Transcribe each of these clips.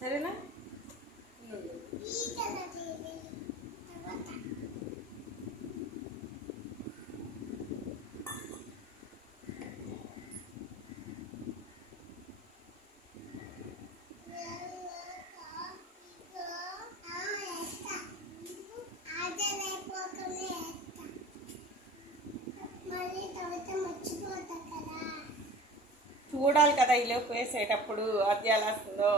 సరేనా? చూడాలి కదా ఈలోపు వేసేటప్పుడు ఆద్య ఎలా వస్తుందో,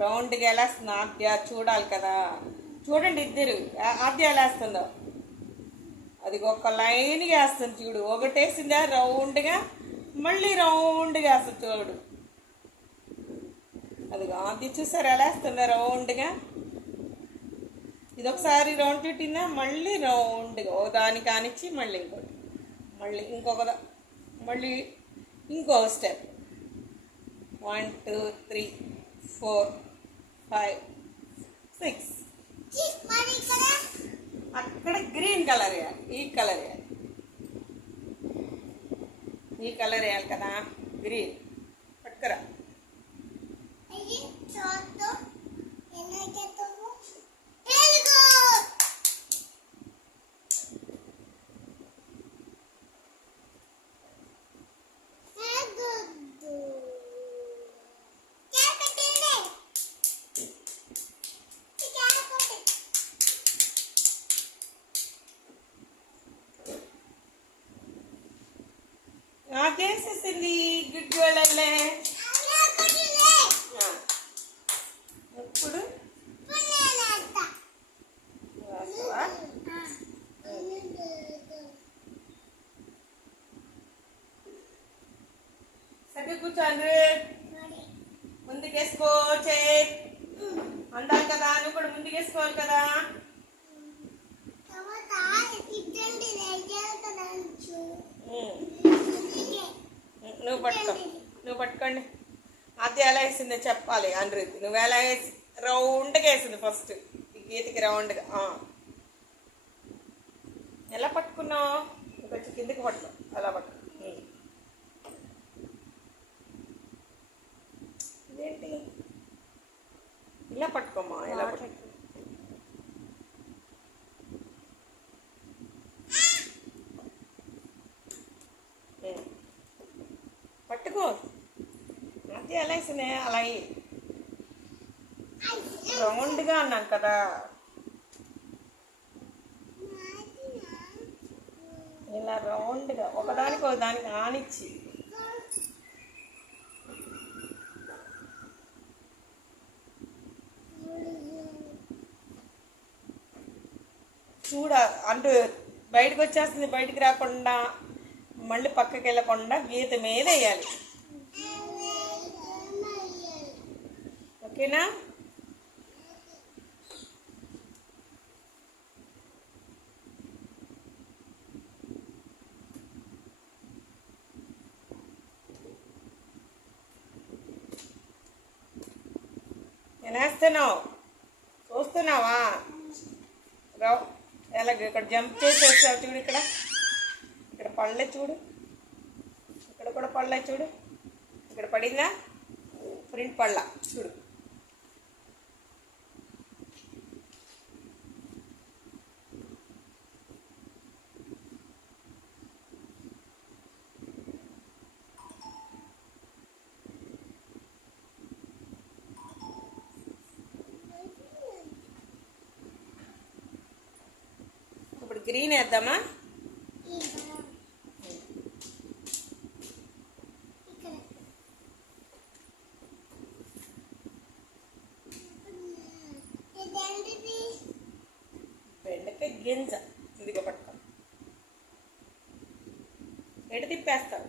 రౌండ్గా ఎలా వస్తుందో ఆద్య చూడాలి కదా. చూడండి ఇద్దరు ఆద్య ఎలా వస్తుందో. అది ఒక లైన్గా వేస్తుంది చూడు. ఒకటేసిందా రౌండ్గా, మళ్ళీ రౌండ్గా వస్తుంది చూడు. అది ఆద్య చూసారు ఎలా వస్తుందా రౌండ్గా. ఇది ఒకసారి రౌండ్ చుట్టిందా, మళ్ళీ రౌండ్గా ఓ దాని కానిచ్చి మళ్ళీ ఇంకోటి, మళ్ళీ ఇంకొక, మళ్ళీ ఇంకో స్టెప్. 1 2 3 4 5 6. అక్కడ గ్రీన్ కలర్ వేయాలి, ఈ కలర్ వేయాలి, ఈ కలర్ వేయాలి కదా. గ్రీన్ పట్టుకురా. చేసేసింది గుడ్ వాళ్ళే. ఇప్పుడు సరే కూర్చోండి, ముందుకేసుకో. అందాలి కదా, నువ్వు కూడా ముందుకేసుకోవాలి కదా. నువ్వు పట్టుకోండి. అది ఎలా వేసిందో చెప్పాలి అనిరుద్ధి. నువ్వు ఎలా వేసి రౌండ్గా వేసింది ఫస్ట్ ఈ గీతకి రౌండ్గా. ఎలా పట్టుకున్నావు? కొంచెం కిందకి పట్టుకో, అలా పట్టుకో. ఇదేంటి ఇలా పట్టుకోమ్మా, ఇలా పట్టుకో. పట్టుకో. అది ఎలా వేసినా అలా రౌండ్గా అన్నాను కదా. ఇలా రౌండ్గా ఒకదానికి ఒకదానికి ఆనిచ్చి చూడ అంటూ బయటకు వచ్చేస్తుంది. బయటికి రాకుండా మళ్ళీ పక్కకి వెళ్ళకుండా గీత మీద వేయాలి. ఓకేనా? ఎలా వేస్తున్నావు? చూస్తున్నావా? ఎలాగ ఇక్కడ జంప్ చేసేస్తావు చూడు. ఇక్కడ పళ్ళే చూడు, ఇక్కడ కూడా పళ్ళే చూడు. ఇక్కడ పడిందా ప్రింట్ పళ్ళ చూడు. ఇప్పుడు గ్రీన్ వేద్దామా? బెండకాయ గింజ. ఇదిగో పట్టుకో. ఎటు తిప్పేస్తావు?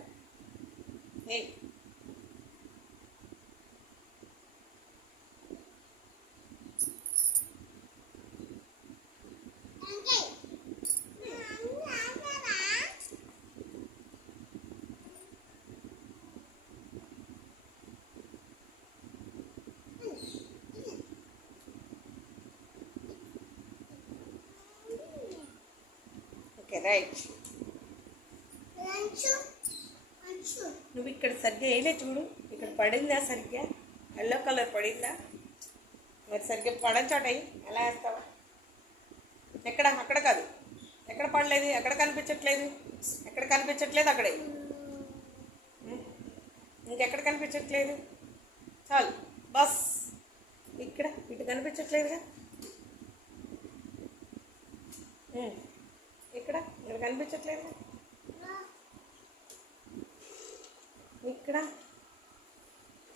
Okay right. నువ్వు ఇక్కడ సరిగ్గా వేయలే చూడు. ఇక్కడ పడిందా సరిగ్గా? ఎల్లో కలర్ పడిందా? మరి సరిగ్గా పడని చోట అయ్యి ఎలా వేస్తావా? ఎక్కడ? అక్కడ కాదు. ఎక్కడ పడలేదు? ఎక్కడ కనిపించట్లేదు? ఎక్కడ కనిపించట్లేదు అక్కడే. ఇంకెక్కడ కనిపించట్లేదు? చాలు బస్. ఇక్కడ ఇటు కనిపించట్లేదుగా. ఇక్కడ ఇక్కడ కనిపించట్లేదుగా. ఇక్కడ